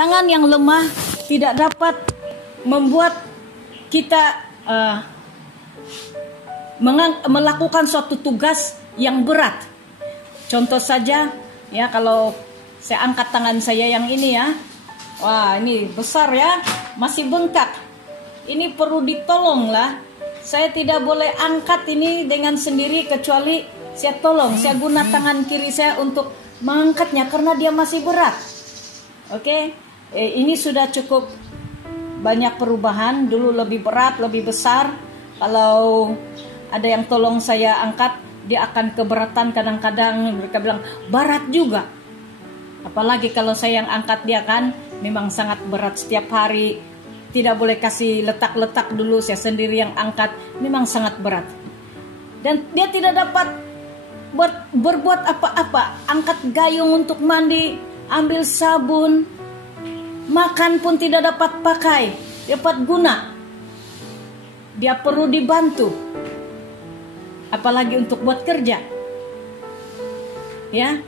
Tangan yang lemah tidak dapat membuat kita melakukan suatu tugas yang berat. Contoh saja ya, kalau saya angkat tangan saya yang ini ya, wah ini besar ya, masih bengkak. Ini perlu ditolong lah. Saya tidak boleh angkat ini dengan sendiri, kecuali saya tolong, saya guna tangan kiri saya untuk mengangkatnya karena dia masih berat. Oke, ini sudah cukup banyak perubahan. Dulu lebih berat, lebih besar. Kalau ada yang tolong saya angkat, dia akan keberatan. Kadang-kadang mereka bilang berat juga. Apalagi kalau saya yang angkat dia kan, memang sangat berat setiap hari. Tidak boleh kasih letak-letak dulu, saya sendiri yang angkat. Memang sangat berat. Dan dia tidak dapat berbuat apa-apa. Angkat gayung untuk mandi, ambil sabun, makan pun tidak dapat pakai, dapat guna. Dia perlu dibantu. Apalagi untuk buat kerja. Ya.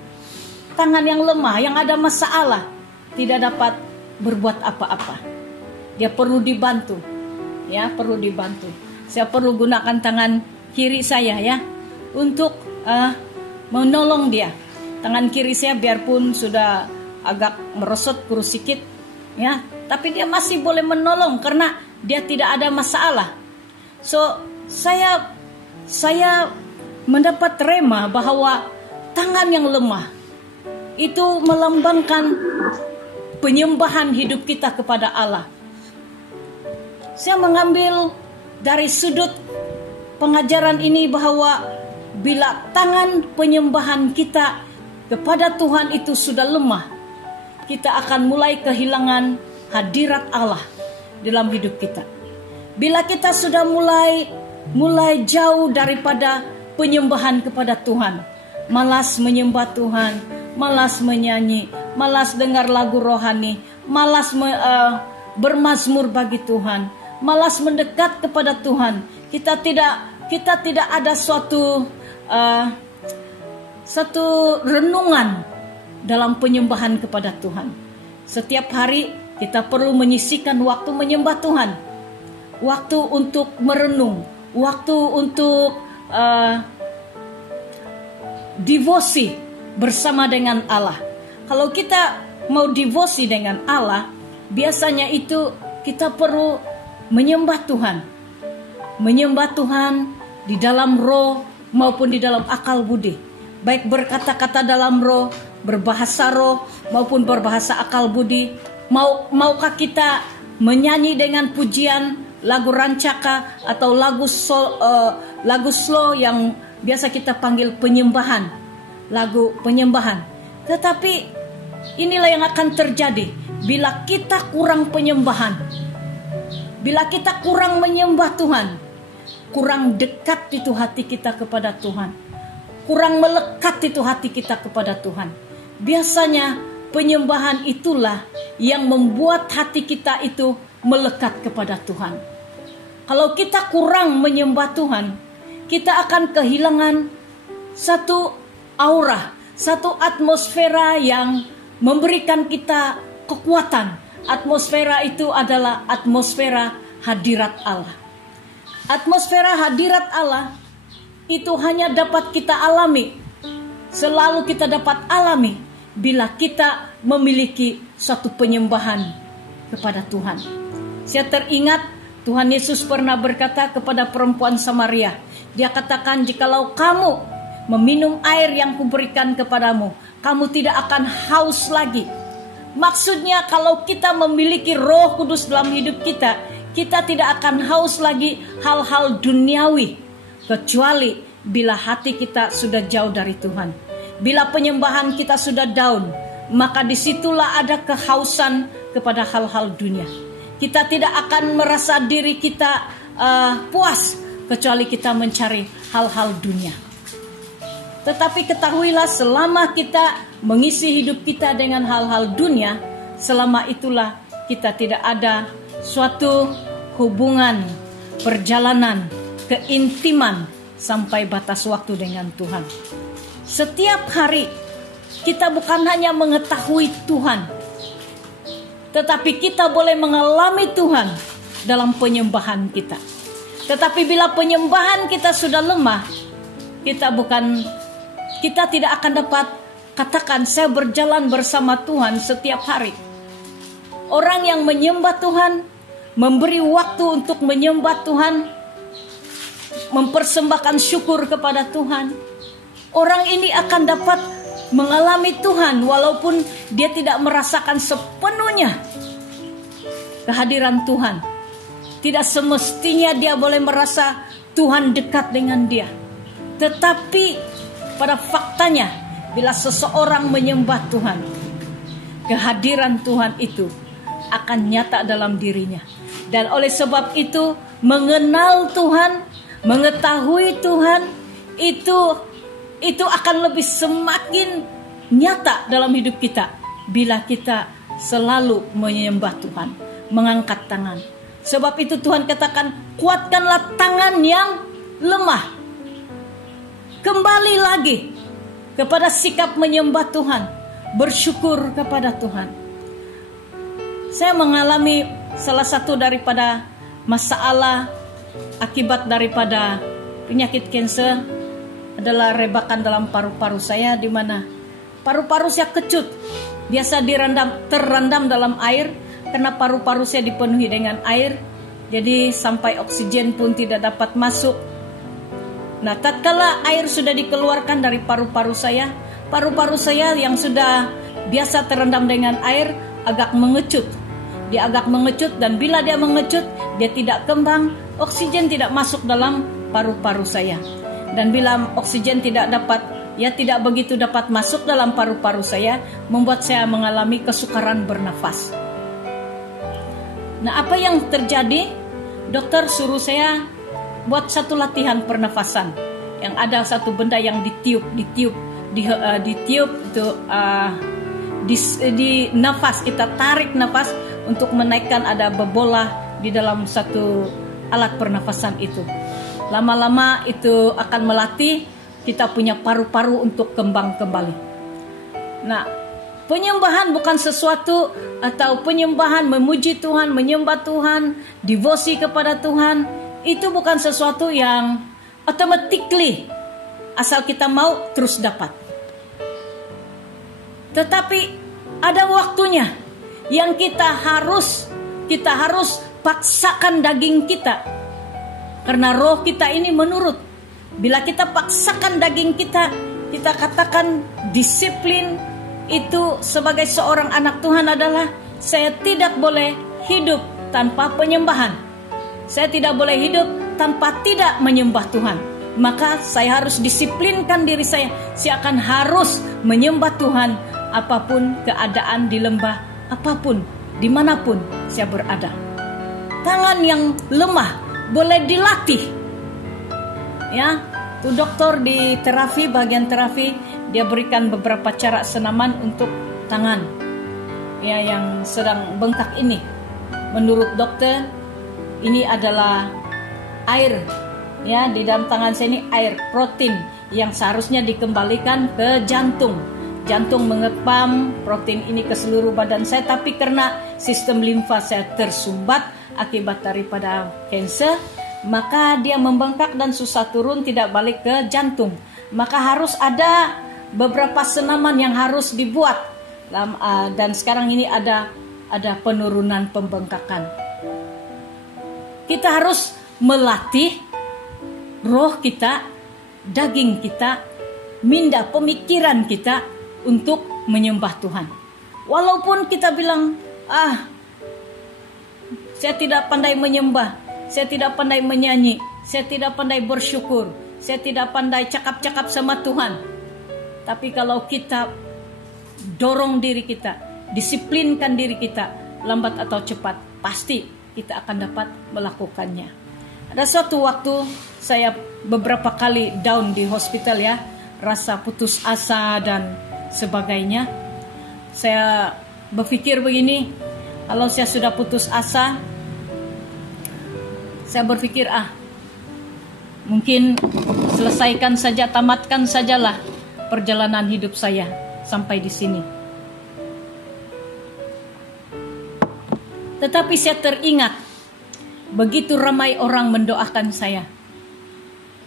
Tangan yang lemah, yang ada masalah, tidak dapat berbuat apa-apa. Dia perlu dibantu. Ya, perlu dibantu. Saya perlu gunakan tangan kiri saya ya untuk menolong dia. Tangan kiri saya biarpun sudah agak merosot, kurus sedikit ya, tapi dia masih boleh menolong karena dia tidak ada masalah. So, saya mendapat rema bahwa tangan yang lemah itu melambangkan penyembahan hidup kita kepada Allah. Saya mengambil dari sudut pengajaran ini bahwa bila tangan penyembahan kita kepada Tuhan itu sudah lemah, kita akan mulai kehilangan hadirat Allah dalam hidup kita. Bila kita sudah mulai jauh daripada penyembahan kepada Tuhan, malas menyembah Tuhan, malas menyanyi, malas dengar lagu rohani, malas bermazmur bagi Tuhan, malas mendekat kepada Tuhan, kita tidak ada suatu renungan dalam penyembahan kepada Tuhan. Setiap hari kita perlu menyisihkan waktu menyembah Tuhan, waktu untuk merenung, waktu untuk devosi bersama dengan Allah. Kalau kita mau devosi dengan Allah, biasanya itu kita perlu menyembah Tuhan. Menyembah Tuhan di dalam roh maupun di dalam akal budi. Baik berkata-kata dalam roh, berbahasa roh maupun berbahasa akal budi. Maukah kita menyanyi dengan pujian, lagu rancaka atau lagu slow yang biasa kita panggil penyembahan, lagu penyembahan. Tetapi inilah yang akan terjadi bila kita kurang penyembahan, bila kita kurang menyembah Tuhan, kurang dekat itu hati kita kepada Tuhan, kurang melekat itu hati kita kepada Tuhan. Biasanya penyembahan itulah yang membuat hati kita itu melekat kepada Tuhan. Kalau kita kurang menyembah Tuhan, kita akan kehilangan satu aura, satu atmosfera yang memberikan kita kekuatan. Atmosfera itu adalah atmosfera hadirat Allah. Atmosfera hadirat Allah itu hanya dapat kita alami, selalu kita dapat alami bila kita memiliki suatu penyembahan kepada Tuhan. Saya teringat Tuhan Yesus pernah berkata kepada perempuan Samaria. Dia katakan, jikalau kamu meminum air yang kuberikan kepadamu, kamu tidak akan haus lagi. Maksudnya kalau kita memiliki Roh Kudus dalam hidup kita, kita tidak akan haus lagi hal-hal duniawi, kecuali bila hati kita sudah jauh dari Tuhan. Bila penyembahan kita sudah down, maka disitulah ada kehausan kepada hal-hal dunia. Kita tidak akan merasa diri kita puas, kecuali kita mencari hal-hal dunia. Tetapi ketahuilah, selama kita mengisi hidup kita dengan hal-hal dunia, selama itulah kita tidak ada suatu hubungan, perjalanan, keintiman sampai batas waktu dengan Tuhan. Setiap hari kita bukan hanya mengetahui Tuhan, Tetapi kita boleh mengalami Tuhan dalam penyembahan kita. Tetapi bila penyembahan kita sudah lemah, kita tidak akan dapat katakan saya berjalan bersama Tuhan setiap hari. Orang yang menyembah Tuhan, memberi waktu untuk menyembah Tuhan, mempersembahkan syukur kepada Tuhan, orang ini akan dapat mengalami Tuhan walaupun dia tidak merasakan sepenuhnya kehadiran Tuhan. Tidak semestinya dia boleh merasa Tuhan dekat dengan dia. Tetapi pada faktanya, bila seseorang menyembah Tuhan, kehadiran Tuhan itu akan nyata dalam dirinya. Dan oleh sebab itu, mengenal Tuhan, mengetahui Tuhan, itu akan lebih semakin nyata dalam hidup kita bila kita selalu menyembah Tuhan, mengangkat tangan. Sebab itu Tuhan katakan, kuatkanlah tangan yang lemah. Kembali lagi kepada sikap menyembah Tuhan, bersyukur kepada Tuhan. Saya mengalami salah satu daripada masalah akibat daripada penyakit kanker adalah rebakan dalam paru-paru saya, di mana paru-paru saya kecut. Biasa terendam dalam air, karena paru-paru saya dipenuhi dengan air, jadi sampai oksigen pun tidak dapat masuk. Nah, tatkala air sudah dikeluarkan dari paru-paru saya yang sudah biasa terendam dengan air agak mengecut. Dia agak mengecut, dan bila dia mengecut, dia tidak kembang, oksigen tidak masuk dalam paru-paru saya. Dan bila oksigen tidak begitu dapat masuk dalam paru-paru saya, membuat saya mengalami kesukaran bernafas. Nah, apa yang terjadi? Dokter suruh saya buat satu latihan pernafasan. Yang ada satu benda yang ditiup itu di nafas, kita tarik nafas untuk menaikkan, ada bebolah di dalam satu alat pernafasan itu. Lama-lama itu akan melatih kita punya paru-paru untuk kembang kembali. Nah, penyembahan bukan sesuatu, atau penyembahan memuji Tuhan, menyembah Tuhan, devosi kepada Tuhan, itu bukan sesuatu yang automatically asal kita mau terus dapat. Tetapi ada waktunya yang kita harus paksakan daging kita, karena roh kita ini menurut. Bila kita paksakan daging kita katakan disiplin. Itu sebagai seorang anak Tuhan adalah saya tidak boleh hidup tanpa penyembahan. Saya tidak boleh hidup tanpa tidak menyembah Tuhan. Maka saya harus disiplinkan diri saya. Saya akan harus menyembah Tuhan apapun keadaan di lembah, apapun, dimanapun saya berada. Tangan yang lemah boleh dilatih. Ya, tuh dokter di terapi, bagian terapi, dia berikan beberapa cara senaman untuk tangan ya yang sedang bengkak ini. Menurut dokter, ini adalah air ya, di dalam tangan saya ini air protein yang seharusnya dikembalikan ke jantung. Jantung mengepam protein ini ke seluruh badan saya, tapi karena sistem limfa saya tersumbat akibat daripada kanker, maka dia membengkak dan susah turun, tidak balik ke jantung. Maka harus ada beberapa senaman yang harus dibuat, dan sekarang ini ada penurunan pembengkakan. Kita harus melatih roh kita, daging kita, minda pemikiran kita untuk menyembah Tuhan. Walaupun kita bilang, saya tidak pandai menyembah, saya tidak pandai menyanyi, saya tidak pandai bersyukur, saya tidak pandai cakap-cakap sama Tuhan. Tapi kalau kita dorong diri kita, disiplinkan diri kita, lambat atau cepat, pasti kita akan dapat melakukannya. Ada suatu waktu saya beberapa kali down di hospital ya, rasa putus asa dan sebagainya. Saya berpikir begini, kalau saya sudah putus asa, saya berpikir mungkin selesaikan saja, tamatkan sajalah perjalanan hidup saya sampai di sini. Tetapi saya teringat, begitu ramai orang mendoakan saya.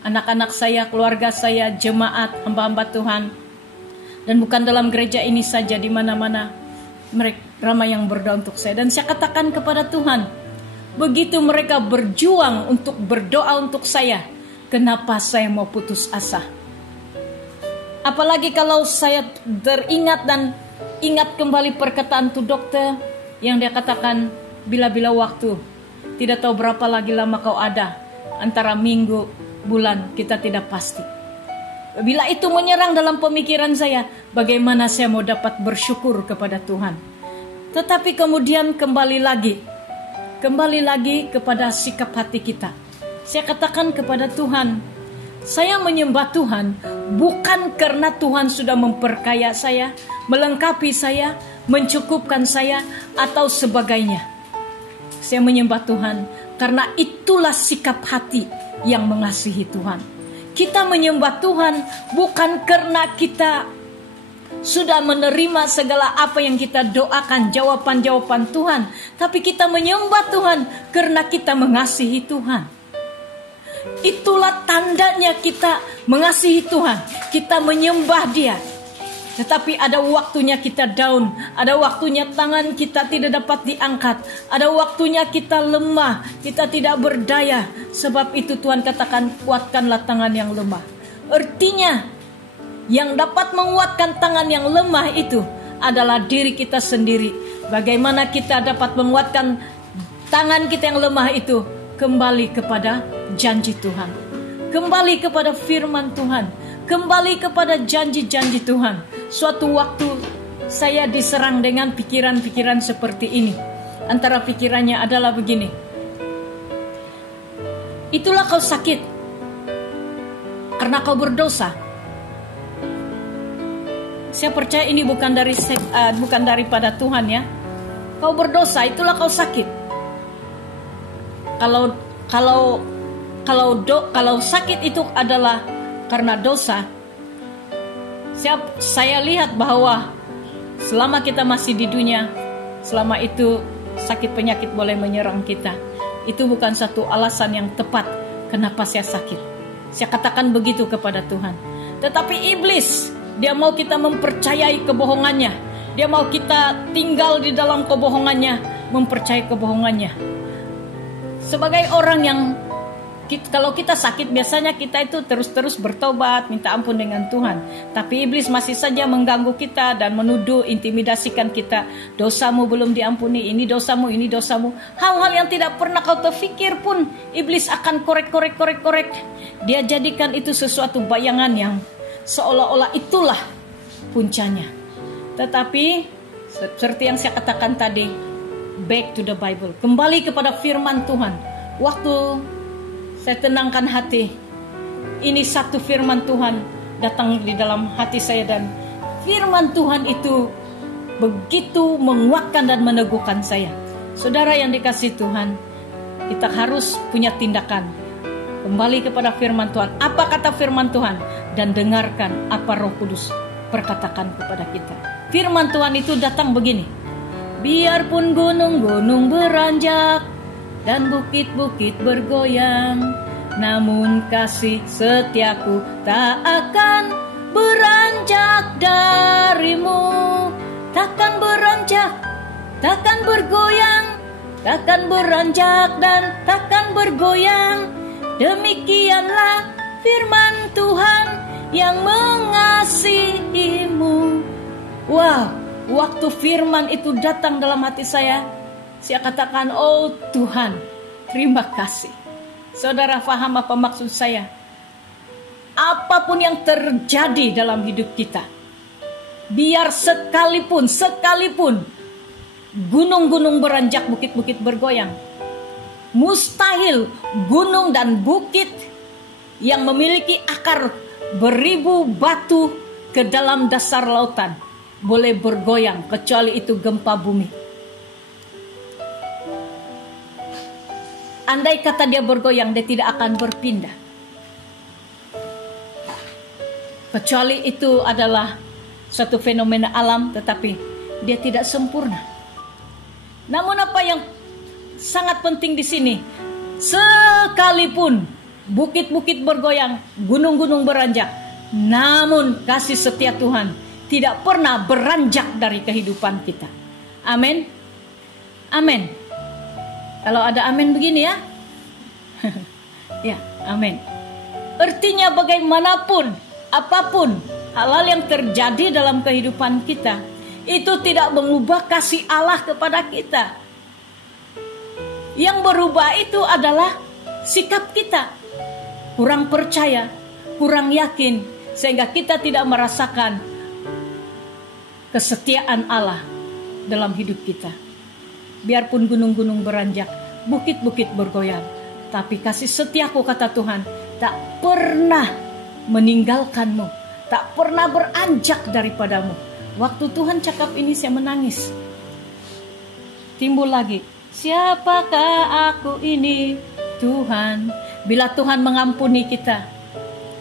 Anak-anak saya, keluarga saya, jemaat, hamba-hamba Tuhan. Dan bukan dalam gereja ini saja, di mana-mana mereka ramai yang berdoa untuk saya. Dan saya katakan kepada Tuhan, begitu mereka berjuang untuk berdoa untuk saya, kenapa saya mau putus asa? Apalagi kalau saya teringat dan ingat kembali perkataan tuh dokter yang dia katakan, bila-bila waktu, tidak tahu berapa lagi lama kau ada, antara minggu, bulan, kita tidak pasti. Bila itu menyerang dalam pemikiran saya, bagaimana saya mau dapat bersyukur kepada Tuhan? Tetapi kemudian kembali lagi kepada sikap hati kita. Saya katakan kepada Tuhan, saya menyembah Tuhan bukan karena Tuhan sudah memperkaya saya, melengkapi saya, mencukupkan saya, atau sebagainya. Saya menyembah Tuhan karena itulah sikap hati yang mengasihi Tuhan. Kita menyembah Tuhan bukan karena kita sudah menerima segala apa yang kita doakan, jawaban-jawaban Tuhan, tapi kita menyembah Tuhan karena kita mengasihi Tuhan. Itulah tandanya kita mengasihi Tuhan, kita menyembah Dia. Tetapi ada waktunya kita down, ada waktunya tangan kita tidak dapat diangkat, ada waktunya kita lemah, kita tidak berdaya. Sebab itu Tuhan katakan, kuatkanlah tangan yang lemah. Artinya, yang dapat menguatkan tangan yang lemah itu adalah diri kita sendiri. Bagaimana kita dapat menguatkan tangan kita yang lemah itu? Kembali kepada janji Tuhan, kembali kepada firman Tuhan, kembali kepada janji-janji Tuhan. Suatu waktu saya diserang dengan pikiran-pikiran seperti ini. Antara pikirannya adalah begini, itulah kau sakit karena kau berdosa. Saya percaya ini bukan daripada Tuhan ya. Kau berdosa, itulah kau sakit. Kalau sakit itu adalah karena dosa, saya lihat bahwa selama kita masih di dunia, selama itu sakit penyakit boleh menyerang kita. Itu bukan satu alasan yang tepat kenapa saya sakit. Saya katakan begitu kepada Tuhan. Tetapi iblis, dia mau kita mempercayai kebohongannya. Dia mau kita tinggal di dalam kebohongannya, mempercayai kebohongannya. Sebagai orang yang kalau kita sakit, biasanya kita itu terus-terus bertobat, minta ampun dengan Tuhan. Tapi iblis masih saja mengganggu kita dan menuduh, intimidasikan kita. Dosamu belum diampuni, ini dosamu, ini dosamu. Hal-hal yang tidak pernah kau terfikir pun, iblis akan korek. Dia jadikan itu sesuatu bayangan yang seolah-olah itulah puncanya. Tetapi, seperti yang saya katakan tadi, back to the Bible. Kembali kepada firman Tuhan. Waktu saya tenangkan hati, ini satu firman Tuhan datang di dalam hati saya, dan firman Tuhan itu begitu menguatkan dan meneguhkan saya. Saudara yang dikasihi Tuhan, kita harus punya tindakan. Kembali kepada firman Tuhan. Apa kata firman Tuhan? Dan dengarkan apa Roh Kudus perkatakan kepada kita. Firman Tuhan itu datang begini. Biarpun gunung-gunung beranjak dan bukit-bukit bergoyang, namun kasih setiaku tak akan beranjak darimu. Takkan beranjak, takkan bergoyang, takkan beranjak dan takkan bergoyang. Demikianlah firman Tuhan yang mengasihimu. Wow, waktu firman itu datang dalam hati saya katakan, oh Tuhan, terima kasih. Saudara paham apa maksud saya? Apapun yang terjadi dalam hidup kita, biar sekalipun gunung-gunung beranjak, bukit-bukit bergoyang, mustahil gunung dan bukit yang memiliki akar beribu batu ke dalam dasar lautan boleh bergoyang, kecuali itu gempa bumi. Andai kata dia bergoyang, dia tidak akan berpindah. Kecuali itu adalah suatu fenomena alam, tetapi dia tidak sempurna. Namun apa yang sangat penting di sini. Sekalipun bukit-bukit bergoyang, gunung-gunung beranjak, namun kasih setia Tuhan tidak pernah beranjak dari kehidupan kita. Amin. Amin. Kalau ada amin begini ya. Ya, amin. Artinya bagaimanapun, apapun hal-hal yang terjadi dalam kehidupan kita, itu tidak mengubah kasih Allah kepada kita. Yang berubah itu adalah sikap kita. Kurang percaya, kurang yakin, sehingga kita tidak merasakan kesetiaan Allah dalam hidup kita. Biarpun gunung-gunung beranjak, bukit-bukit bergoyang, tapi kasih setiaku, kata Tuhan, tak pernah meninggalkanmu, tak pernah beranjak daripadamu. Waktu Tuhan cakap ini saya menangis. Timbul lagi, siapakah aku ini Tuhan? Bila Tuhan mengampuni kita,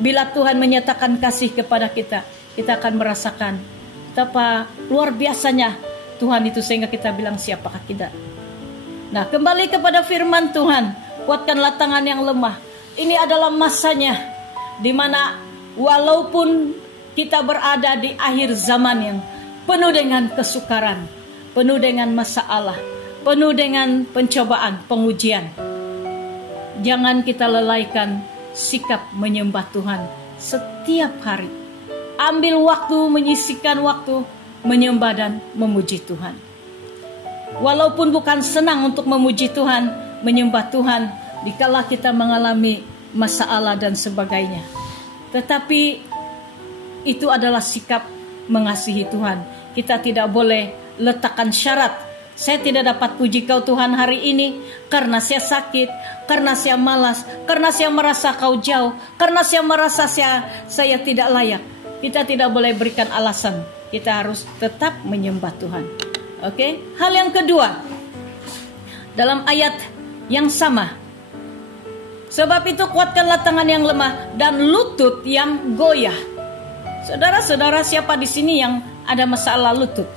bila Tuhan menyatakan kasih kepada kita, kita akan merasakan betapa luar biasanya Tuhan itu, sehingga kita bilang siapakah kita. Nah, kembali kepada firman Tuhan, kuatkanlah tangan yang lemah. Ini adalah masanya di mana walaupun kita berada di akhir zaman yang penuh dengan kesukaran, penuh dengan masalah, penuh dengan pencobaan, pengujian, jangan kita lelaikan sikap menyembah Tuhan setiap hari. Ambil waktu, menyisihkan waktu menyembah dan memuji Tuhan. Walaupun bukan senang untuk memuji Tuhan, menyembah Tuhan, dikala kita mengalami masalah dan sebagainya. Tetapi itu adalah sikap mengasihi Tuhan. Kita tidak boleh letakkan syarat. Saya tidak dapat puji kau Tuhan hari ini karena saya sakit, karena saya malas, karena saya merasa kau jauh, karena saya merasa saya tidak layak. Kita tidak boleh berikan alasan. Kita harus tetap menyembah Tuhan. Oke? Hal yang kedua, dalam ayat yang sama, sebab itu kuatkanlah tangan yang lemah dan lutut yang goyah. Saudara-saudara, siapa di sini yang ada masalah lutut?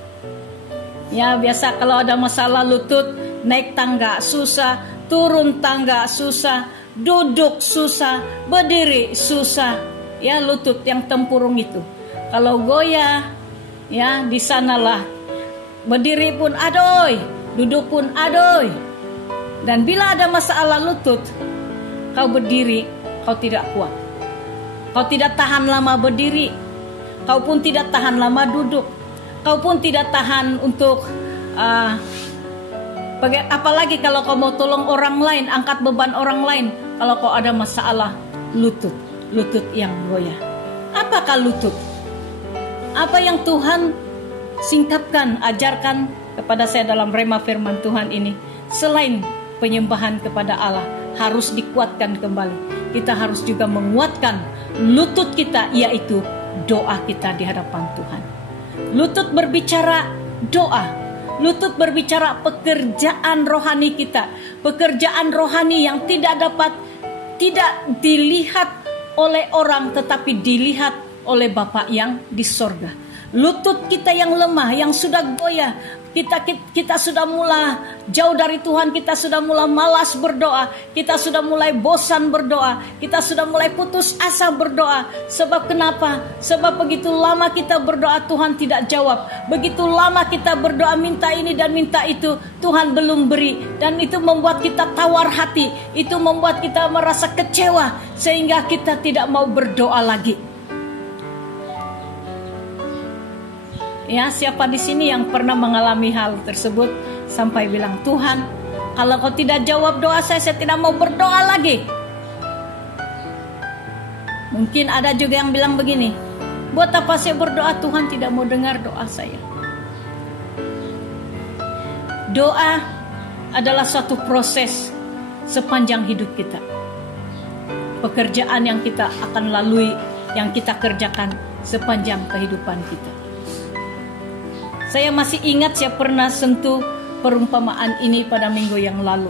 Ya, biasa kalau ada masalah lutut, naik tangga susah, turun tangga susah, duduk susah, berdiri susah. Ya, lutut yang tempurung itu. Kalau goyah, ya di sanalah. Berdiri pun adoy, duduk pun adoy. Dan bila ada masalah lutut, kau berdiri, kau tidak kuat. Kau tidak tahan lama berdiri. Kau pun tidak tahan lama duduk. Kau pun tidak tahan untuk apalagi kalau kau mau tolong orang lain, angkat beban orang lain. Kalau kau ada masalah lutut yang goyah. Apakah lutut? Apa yang Tuhan singkapkan, ajarkan kepada saya dalam rema firman Tuhan ini, selain penyembahan kepada Allah harus dikuatkan kembali, kita harus juga menguatkan lutut kita, yaitu doa kita di hadapan Tuhan. Lutut berbicara doa, lutut berbicara pekerjaan rohani kita, pekerjaan rohani yang tidak dilihat oleh orang, tetapi dilihat oleh Bapa yang di sorga. Lutut kita yang lemah, yang sudah goyah, kita sudah mulai jauh dari Tuhan, kita sudah mulai malas berdoa, kita sudah mulai bosan berdoa, kita sudah mulai putus asa berdoa. Sebab kenapa? Sebab begitu lama kita berdoa, Tuhan tidak jawab. Begitu lama kita berdoa, minta ini dan minta itu, Tuhan belum beri. Dan itu membuat kita tawar hati, itu membuat kita merasa kecewa, sehingga kita tidak mau berdoa lagi. Ya, siapa di sini yang pernah mengalami hal tersebut sampai bilang, Tuhan, kalau kau tidak jawab doa saya tidak mau berdoa lagi. Mungkin ada juga yang bilang begini, buat apa saya berdoa, Tuhan tidak mau dengar doa saya. Doa adalah suatu proses sepanjang hidup kita. Pekerjaan yang kita akan lalui, yang kita kerjakan sepanjang kehidupan kita. Saya masih ingat saya pernah sentuh perumpamaan ini pada minggu yang lalu.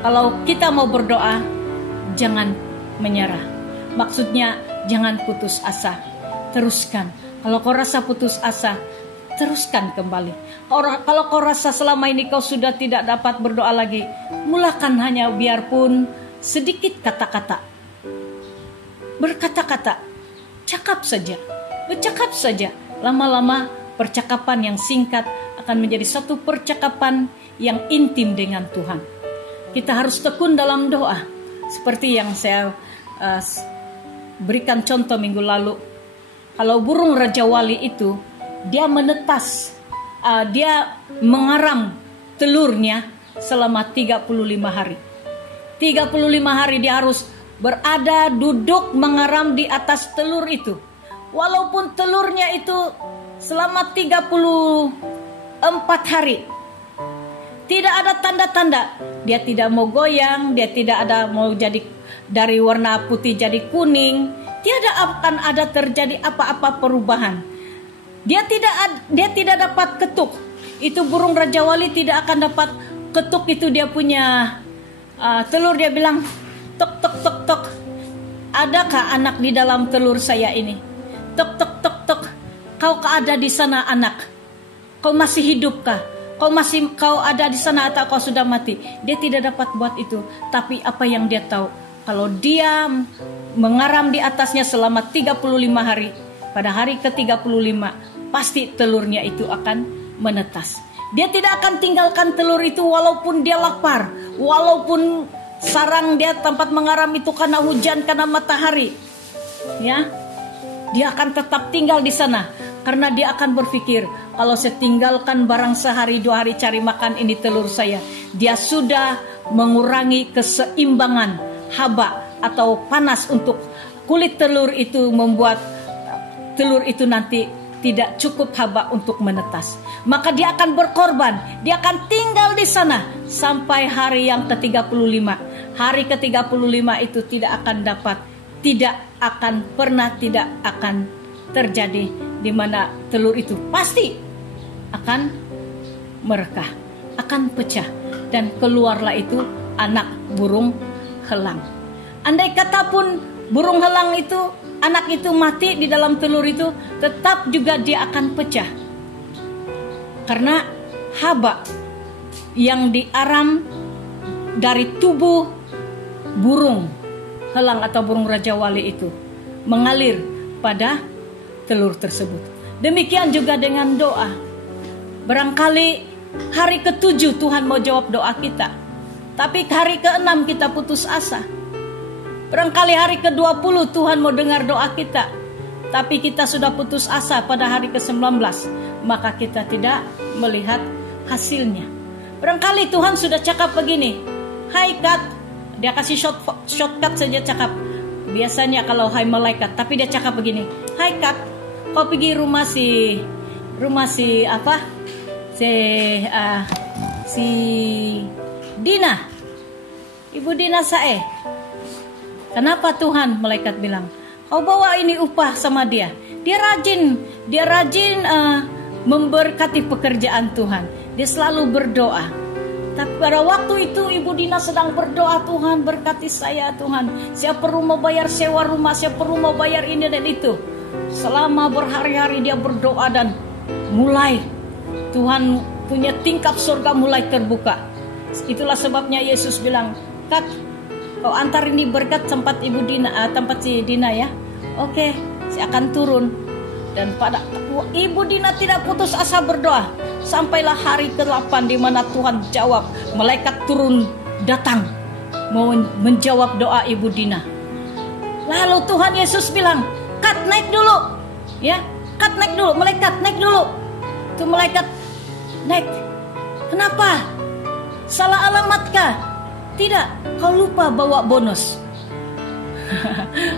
Kalau kita mau berdoa, jangan menyerah. Maksudnya jangan putus asa. Teruskan. Kalau kau rasa putus asa, teruskan kembali. Kalau kau rasa selama ini kau sudah tidak dapat berdoa lagi, mulakan hanya biarpun sedikit kata-kata. Berkata-kata, cakap saja, bercakap saja. Lama-lama percakapan yang singkat akan menjadi satu percakapan yang intim dengan Tuhan. Kita harus tekun dalam doa. Seperti yang saya berikan contoh minggu lalu. Kalau burung Raja Wali itu, dia menetas, dia mengaram telurnya selama 35 hari. 35 hari dia harus berada, duduk, mengaram di atas telur itu. Walaupun telurnya itu selama 34 hari. Tidak ada tanda-tanda. Dia tidak mau goyang, dia tidak ada mau jadi dari warna putih jadi kuning. Tidak akan ada terjadi apa-apa perubahan. Dia tidak dapat ketuk. Itu burung Raja Wali tidak akan dapat ketuk itu dia punya telur. Dia bilang, tok tok tok tok. Adakah anak di dalam telur saya ini? Tok tok tok tok. Kau ada di sana anak? Kau masih hidupkah? Kau ada di sana atau kau sudah mati? Dia tidak dapat buat itu. Tapi apa yang dia tahu? Kalau dia mengaram di atasnya selama 35 hari, pada hari ke-35 pasti telurnya itu akan menetas. Dia tidak akan tinggalkan telur itu walaupun dia lapar, walaupun sarang dia tempat mengaram itu karena hujan, karena matahari. Ya, dia akan tetap tinggal di sana karena dia akan berpikir, kalau saya tinggalkan barang sehari 2 hari cari makan ini telur saya, dia sudah mengurangi keseimbangan haba atau panas untuk kulit telur itu, membuat telur itu nanti tidak cukup haba untuk menetas. Maka dia akan berkorban, dia akan tinggal di sana sampai hari yang ke-35. Hari ke-35 itu tidak akan terjadi di mana telur itu pasti akan merekah, akan pecah, dan keluarlah itu anak burung helang. Andai kata pun burung helang itu, anak itu mati di dalam telur itu, tetap juga dia akan pecah. Karena haba yang diaram dari tubuh burung helang atau burung Raja Wali itu mengalir pada telur tersebut. Demikian juga dengan doa. Barangkali hari ke-7 Tuhan mau jawab doa kita, tapi hari ke-6 kita putus asa. Barangkali hari ke-20 Tuhan mau dengar doa kita, tapi kita sudah putus asa pada hari ke-19, maka kita tidak melihat hasilnya. Barangkali Tuhan sudah cakap begini, hai Kat, dia kasih shortcut saja cakap. Biasanya kalau hai malaikat, tapi dia cakap begini, hai Kat, kau pergi rumah si Dina, Ibu Dina Sae. Kenapa Tuhan? Malaikat bilang, kau bawa ini upah sama dia. Dia rajin memberkati pekerjaan Tuhan. Dia selalu berdoa. Tapi pada waktu itu Ibu Dina sedang berdoa, Tuhan berkati saya Tuhan. Saya perlu mau bayar sewa rumah, saya perlu mau bayar ini dan itu. Selama berhari-hari dia berdoa dan mulai Tuhan punya tingkap surga mulai terbuka. Itulah sebabnya Yesus bilang, Kat, kau antar ini berkat tempat Ibu Dina, tempat si Dina ya. Oke, saya akan turun. Dan pada Ibu Dina tidak putus asa berdoa. Sampailah hari ke-8 di mana Tuhan jawab. Malaikat turun datang mau menjawab doa Ibu Dina. Lalu Tuhan Yesus bilang, Kat, naik dulu. Ya, Kat, naik dulu. Malaikat, naik dulu. Itu malaikat naik. Kenapa? Salah alamatkah? Tidak, kau lupa bawa bonus.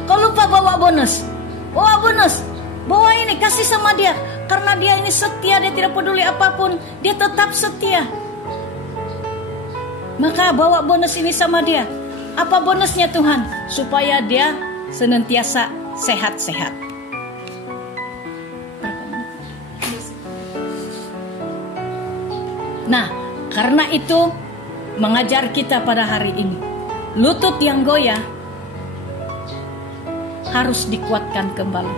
Kau lupa bawa bonus. Bawa bonus. Bawa ini, kasih sama dia. Karena dia ini setia, dia tidak peduli apapun, dia tetap setia. Maka bawa bonus ini sama dia. Apa bonusnya Tuhan? Supaya dia senantiasa sehat-sehat. Nah, karena itu mengajar kita pada hari ini, lutut yang goyah harus dikuatkan kembali.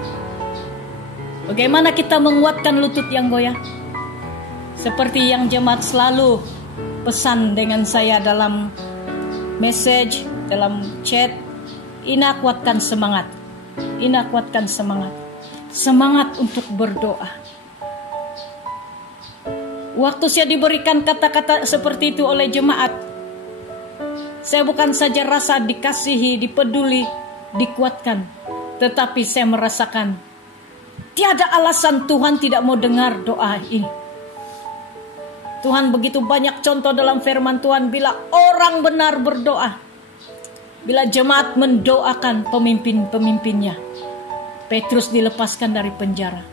Bagaimana kita menguatkan lutut yang goyah? Seperti yang jemaat selalu pesan dengan saya dalam message, dalam chat, Ina kuatkan semangat. Ina kuatkan semangat. Semangat untuk berdoa. Waktu saya diberikan kata-kata seperti itu oleh jemaat, saya bukan saja rasa dikasihi, dipeduli, dikuatkan, tetapi saya merasakan tiada alasan Tuhan tidak mau dengar doa ini. Tuhan begitu banyak contoh dalam firman Tuhan bila orang benar berdoa, bila jemaat mendoakan pemimpin-pemimpinnya. Petrus dilepaskan dari penjara,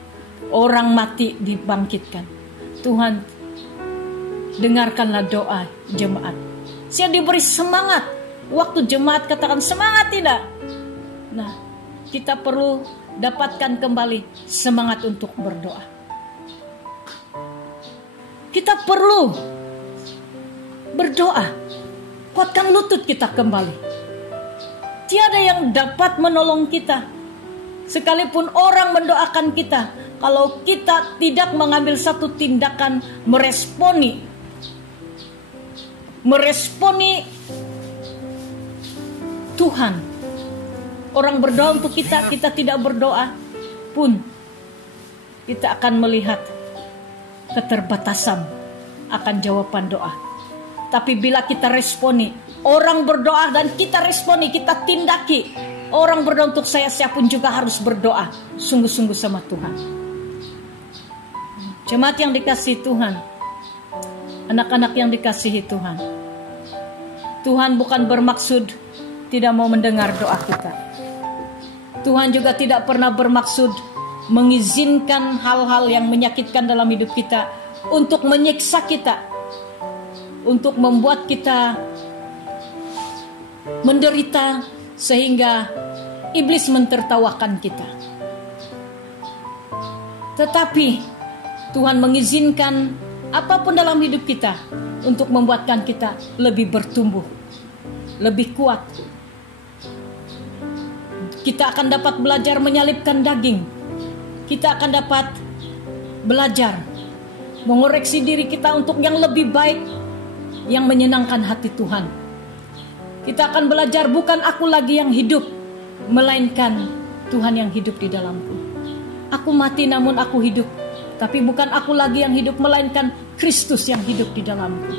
orang mati dibangkitkan. Tuhan, dengarkanlah doa jemaat. Saya diberi semangat. Waktu jemaat katakan semangat tidak? Nah, kita perlu dapatkan kembali semangat untuk berdoa. Kita perlu berdoa. Kuatkan lutut kita kembali. Tiada yang dapat menolong kita. Sekalipun orang mendoakan kita, kalau kita tidak mengambil satu tindakan meresponi Tuhan. Orang berdoa untuk kita, kita tidak berdoa pun kita akan melihat keterbatasan akan jawaban doa. Tapi bila kita responi, orang berdoa dan kita responi, kita tindaki. Orang berdoa untuk saya pun juga harus berdoa sungguh-sungguh sama Tuhan. Jemaat yang dikasihi Tuhan, anak-anak yang dikasihi Tuhan, Tuhan bukan bermaksud tidak mau mendengar doa kita. Tuhan juga tidak pernah bermaksud mengizinkan hal-hal yang menyakitkan dalam hidup kita untuk menyiksa kita, untuk membuat kita menderita sehingga iblis mentertawakan kita. Tetapi Tuhan mengizinkan apapun dalam hidup kita untuk membuatkan kita lebih bertumbuh, lebih kuat. Kita akan dapat belajar menyalipkan daging. Kita akan dapat belajar mengoreksi diri kita untuk yang lebih baik, yang menyenangkan hati Tuhan. Kita akan belajar bukan aku lagi yang hidup, melainkan Tuhan yang hidup di dalamku. Aku mati namun aku hidup, tapi bukan aku lagi yang hidup, melainkan Kristus yang hidup di dalamku.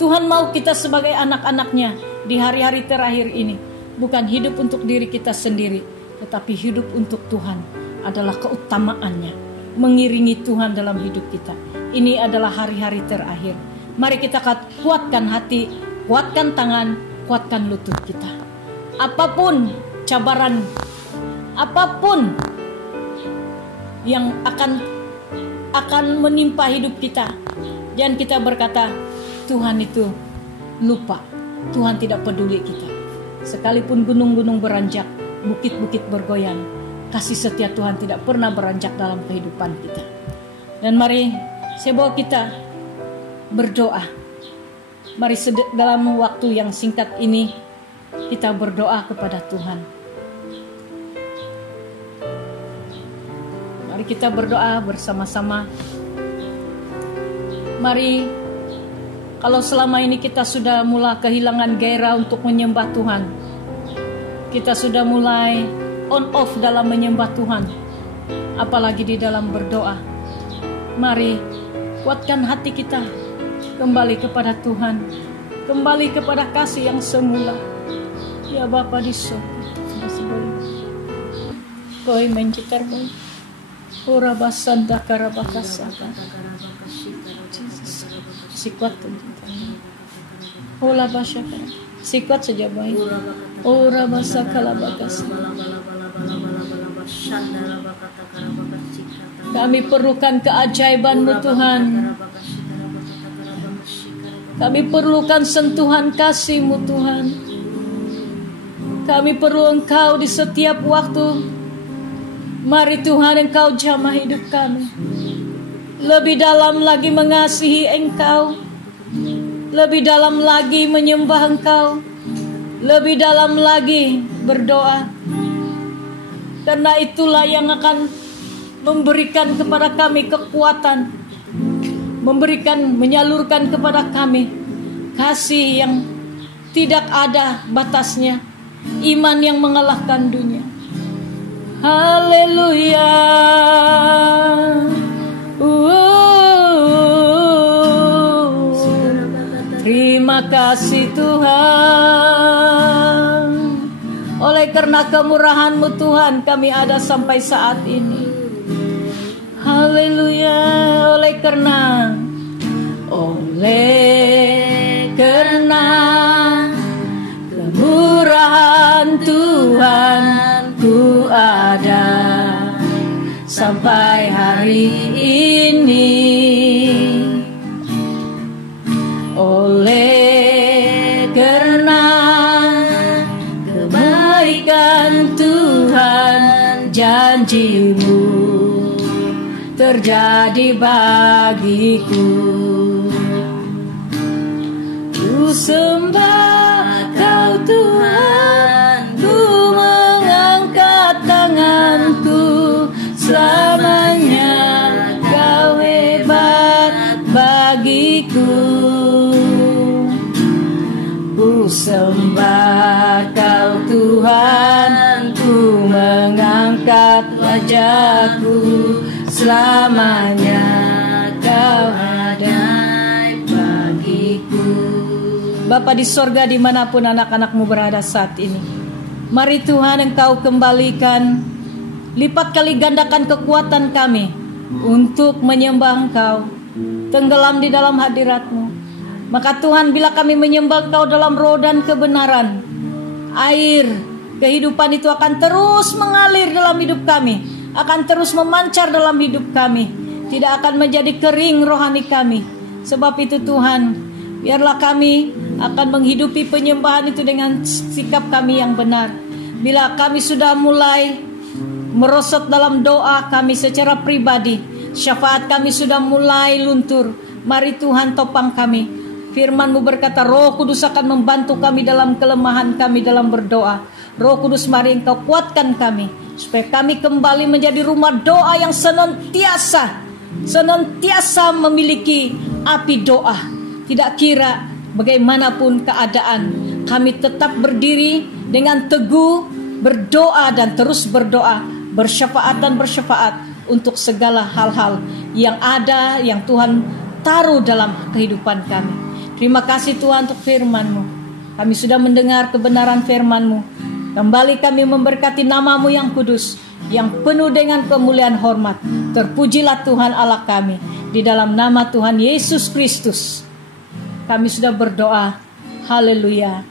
Tuhan mau kita sebagai anak-anaknya di hari-hari terakhir ini bukan hidup untuk diri kita sendiri, tetapi hidup untuk Tuhan adalah keutamaannya, mengiringi Tuhan dalam hidup kita. Ini adalah hari-hari terakhir. Mari kita kuatkan hati, kuatkan tangan, kuatkan lutut kita. Apapun cabaran, apapun yang akan menimpa hidup kita, jangan kita berkata Tuhan itu lupa, Tuhan tidak peduli kita. Sekalipun gunung-gunung beranjak, bukit-bukit bergoyang, kasih setia Tuhan tidak pernah beranjak dalam kehidupan kita. Dan mari saya bawa kita berdoa. Mari dalam waktu yang singkat ini kita berdoa kepada Tuhan. Mari kita berdoa bersama-sama. Mari, kalau selama ini kita sudah mulai kehilangan gairah untuk menyembah Tuhan, kita sudah mulai on off dalam menyembah Tuhan, apalagi di dalam berdoa. Mari kuatkan hati kita kembali kepada Tuhan, kembali kepada kasih yang semula. Ya Bapa di surga, Koi mencitar koi, ora basanda karabakasa. Sikuat Ola basyaka. Sikuat saja baik. Ora basa kalabakas. Kami perlukan keajaiban-Mu Tuhan. Kami perlukan sentuhan kasih-Mu Tuhan. Kami perlu Engkau di setiap waktu. Mari Tuhan, Engkau jamah hidup kami. Lebih dalam lagi mengasihi Engkau, lebih dalam lagi menyembah Engkau, lebih dalam lagi berdoa. Karena itulah yang akan memberikan kepada kami kekuatan, menyalurkan kepada kami kasih yang tidak ada batasnya, iman yang mengalahkan dunia. Haleluya. Terima kasih Tuhan. Oleh karena kemurahan-Mu Tuhan, kami ada sampai saat ini. Haleluya. Oleh karena kemurahan Tuhan, ku ada sampai hari ini. Oleh karena kebaikan Tuhan, janji-Mu terjadi bagiku. Ku sembah Kau Tuhan, ku mengangkat tanganku, selamanya Kau hebat bagiku. Ku sembah Kau Tuhan, ku mengangkat wajahku, selamanya Kau ada bagiku. Bapa di sorga, dimanapun anak-anak-Mu berada saat ini, mari Tuhan Engkau kembalikan, lipat kali gandakan kekuatan kami untuk menyembah Engkau, tenggelam di dalam hadirat-Mu. Maka Tuhan, bila kami menyembah Engkau dalam roh dan kebenaran, air kehidupan itu akan terus mengalir dalam hidup kami, akan terus memancar dalam hidup kami, tidak akan menjadi kering rohani kami. Sebab itu Tuhan, biarlah kami akan menghidupi penyembahan itu dengan sikap kami yang benar. Bila kami sudah mulai merosot dalam doa kami secara pribadi, syafaat kami sudah mulai luntur, mari Tuhan topang kami. Firman-Mu berkata, Roh Kudus akan membantu kami dalam kelemahan kami dalam berdoa. Roh Kudus, mari Engkau kuatkan kami, supaya kami kembali menjadi rumah doa yang senantiasa memiliki api doa. Tidak kira bagaimanapun keadaan, kami tetap berdiri dengan teguh, berdoa dan terus berdoa, bersyafaat untuk segala hal-hal yang ada, yang Tuhan taruh dalam kehidupan kami. Terima kasih Tuhan untuk firman-Mu. Kami sudah mendengar kebenaran firman-Mu. Kembali kami memberkati nama-Mu yang kudus, yang penuh dengan kemuliaan hormat. Terpujilah Tuhan Allah kami. Di dalam nama Tuhan Yesus Kristus kami sudah berdoa. Haleluya.